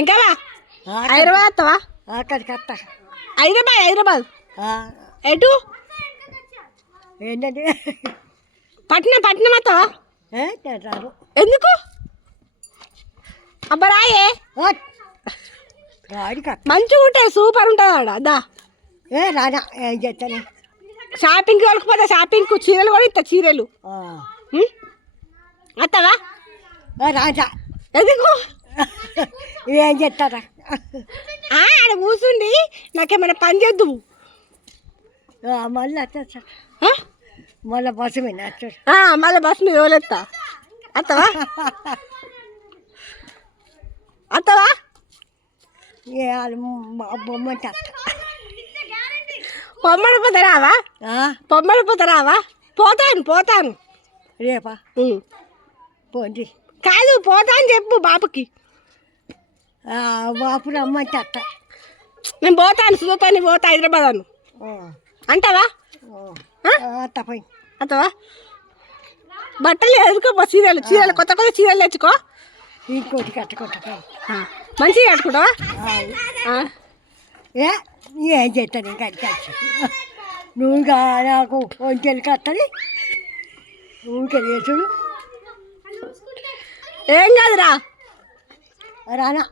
ఇంకా హైదరాబాద్ వస్తావా? అక్కడికి వస్తా. హైదరాబాద్ ఎటు? ఏంటంటే పట్నం వస్తావా? రాదు. ఎందుకు? అబ్బా రాయే, మంచిగా ఉంటాయి, సూపర్ ఉంటుంది ఆడ. అదా రానా ఏం చేస్తాను. షాపింగ్కి వెళ్ళకపోతే షాపింగ్కు చీరలు కూడా ఇస్తా, చీరలు వస్తావా? రాజా ఎందుకు? ఏం చేస్తారా? ఆడ కూర్చుండి నాకేమైనా పని చేద్దు. మళ్ళీ వచ్చా, మళ్ళీ బస్సు మీద వచ్చాడు. మళ్ళీ బస్సు మీద వదిలేస్తా. వస్తావా? వస్తావా? బొమ్మంటే పొమ్మడిపోతే రావా? పొమ్మడిపోతే రావా? పోతాను రేపా? పోండి. కాదు, పోతా అని చెప్పు బాపుకి. బాపు రమ్మంటే అట్ట. నేను పోతాను, సుధతోని పోతా హైదరాబాద్ అను అంటావా? తప్పని అంటావా? బట్టలు ఎదుర్కోపో, చీరలు కొత్త చీరలు తెచ్చుకో. ఇంకోటి కట్టుకుంటా, మంచిగా కట్టుకుంటావా? ఏం చేస్తాను ఇంకా నువ్వు నాకు ఒంటెలు కట్టని ఊరికే చేసుడు. ఏం కాదురా, రానా.